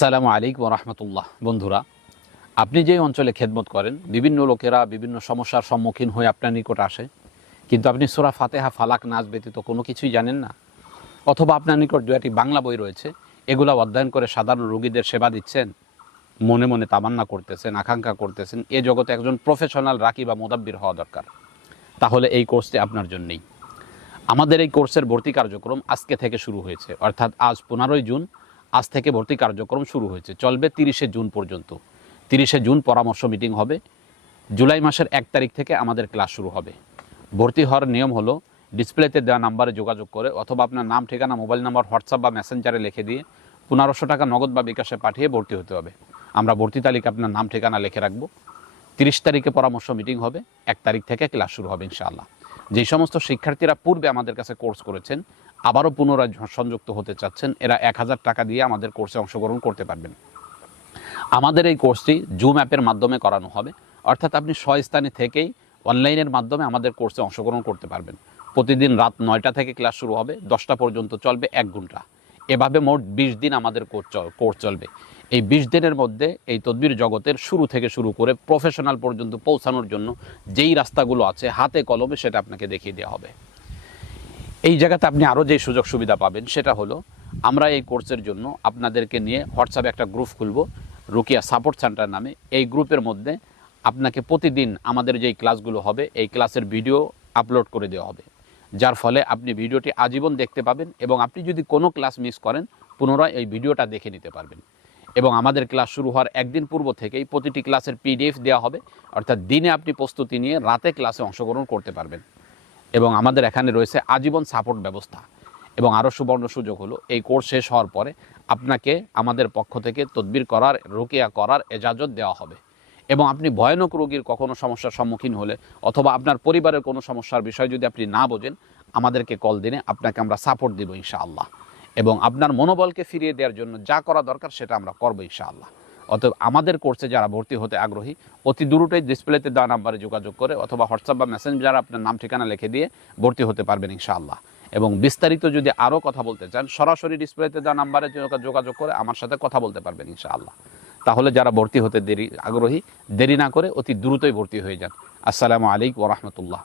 সালামু আলাইকুম রহমতুল্লাহ। বন্ধুরা, আপনি যে অঞ্চলে খেদমত করেন, বিভিন্ন লোকেরা বিভিন্ন সমস্যার সম্মুখীন হয়ে আপনার নিকট আসে, কিন্তু আপনি সোরা ফাতেহা, ফালাক নাচ ব্যতীত কোনো কিছুই জানেন না, অথবা আপনার নিকট দু একটি বাংলা বই রয়েছে, এগুলো অধ্যয়ন করে সাধারণ রোগীদের সেবা দিচ্ছেন, মনে মনে তামান্না করতেছেন, আকাঙ্ক্ষা করতেছেন, এ জগতে একজন প্রফেশনাল রাকি বা মোদাব্বির হওয়া দরকার। তাহলে এই কোর্সটি আপনার জন্যেই। আমাদের এই কোর্সের ভর্তি কার্যক্রম আজকে থেকে শুরু হয়েছে, অর্থাৎ আজ পনেরোই জুন আজ থেকে ভর্তি কার্যক্রম শুরু হয়েছে। চলবে তিরিশে জুন পর্যন্ত। তিরিশে জুন পরামর্শ মিটিং হবে। জুলাই মাসের এক তারিখ থেকে আমাদের ক্লাস শুরু হবে। ভর্তি হওয়ার নিয়ম হলো ডিসপ্লেতে দেওয়া নাম্বারে যোগাযোগ করে অথবা আপনার নাম, ঠিকানা, মোবাইল নাম্বার, হোয়াটসঅ্যাপ বা মেসেঞ্জারে লিখে দিয়ে পনেরোশো টাকা নগদ বা বিকাশে পাঠিয়ে ভর্তি হতে হবে। আমরা ভর্তি তালিকা আপনার নাম, ঠিকানা লিখে রাখব। তিরিশ তারিখে পরামর্শ মিটিং হবে। এক তারিখ থেকে ক্লাস শুরু হবে ইনশাআল্লাহ। যেই সমস্ত শিক্ষার্থীরা পূর্বে আমাদের কাছে কোর্স করেছেন, আবারও পুনরায় সংযুক্ত হতে চাচ্ছেন, এরা এক হাজার টাকা দিয়ে আমাদের কোর্সে অংশগ্রহণ করতে পারবেন। আমাদের এই কোর্সটি জুম অ্যাপের মাধ্যমে করানো হবে। অর্থাৎ আপনি স্বস্থানে থেকেই অনলাইনের মাধ্যমে আমাদের কোর্সে অংশগ্রহণ করতে পারবেন। প্রতিদিন রাত নয়টা থেকে ক্লাস শুরু হবে, দশটা পর্যন্ত চলবে এক ঘণ্টা। এভাবে মোট বিশ দিন আমাদের কোর্স কোর্স চলবে। এই বিশ দিনের মধ্যে এই তদবির জগতের শুরু থেকে শুরু করে প্রফেশনাল পর্যন্ত পৌঁছানোর জন্য যেই রাস্তাগুলো আছে, হাতে কলমে সেটা আপনাকে দেখিয়ে দেওয়া হবে। এই জায়গাতে আপনি আরও যে সুযোগ সুবিধা পাবেন সেটা হলো, আমরা এই কোর্সের জন্য আপনাদেরকে নিয়ে হোয়াটসঅ্যাপে একটা গ্রুপ খুলব, রুকিয়া সাপোর্ট সেন্টার নামে। এই গ্রুপের মধ্যে আপনাকে প্রতিদিন আমাদের যেই ক্লাসগুলো হবে, এই ক্লাসের ভিডিও আপলোড করে দেওয়া হবে। যার ফলে আপনি ভিডিওটি আজীবন দেখতে পাবেন এবং আপনি যদি কোনো ক্লাস মিস করেন, পুনরায় এই ভিডিওটা দেখে নিতে পারবেন। এবং আমাদের ক্লাস শুরু হওয়ার একদিন পূর্ব থেকেই প্রতিটি ক্লাসের পিডিএফ দেওয়া হবে। অর্থাৎ দিনে আপনি প্রস্তুতি নিয়ে রাতে ক্লাসে অংশগ্রহণ করতে পারবেন। এবং আমাদের এখানে রয়েছে আজীবন সাপোর্ট ব্যবস্থা। এবং আরও সুবর্ণ সুযোগ হলো, এই কোর্স শেষ হওয়ার পরে আপনাকে আমাদের পক্ষ থেকে তদবির করার, রোকেয়া করার এজাজত দেওয়া হবে। এবং আপনি ভয়ানক রোগীর কখনো সমস্যার সম্মুখীন হলে অথবা আপনার পরিবারের কোনো সমস্যার বিষয় যদি আপনি না বোঝেন, আমাদেরকে কল দিনে আপনাকে আমরা সাপোর্ট দিব ইনশাআল্লাহ। এবং আপনার মনোবলকে ফিরিয়ে দেওয়ার জন্য যা করা দরকার সেটা আমরা করব ইনশাআল্লাহ। অতএব আমাদের কোর্সে যারা ভর্তি হতে আগ্রহী, অতি দ্রুতই ডিসপ্লেতে দেওয়া নাম্বারে যোগাযোগ করে অথবা হোয়াটসঅ্যাপ বা মেসেঞ্জারে আপনার নাম, ঠিকানা লিখে দিয়ে ভর্তি হতে পারবেন ইনশাআল্লাহ। এবং বিস্তারিত যদি আরও কথা বলতে চান, সরাসরি ডিসপ্লেতে দেওয়া নাম্বারে যোগা- যোগাযোগ করে আমার সাথে কথা বলতে পারবেন ইনশাআল্লাহ। তাহলে যারা ভর্তি হতে দেরি, আগ্রহী, দেরি না করে অতি দ্রুতই ভর্তি হয়ে যান। আসসালামু আলাইকুম রহমতুল্লাহ।